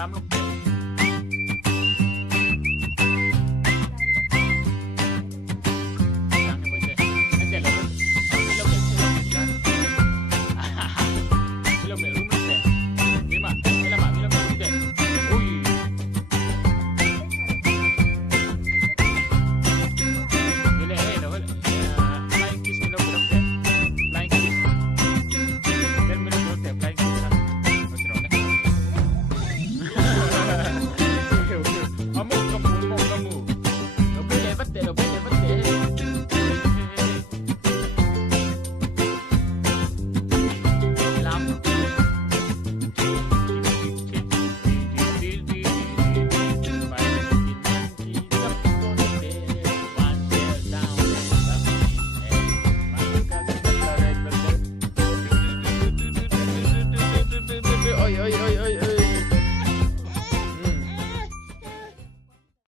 Alam lu. Tangan boleh. Nanti lah. Belum kan? Belum rumah deh. Lima. Lama belum deh. Ui. Bila dah. Flying kiss belum deh. Flying kiss. Dan belum deh. Flying kiss lah. Amuk kamu. Lo boleh betul. Lam. Oi.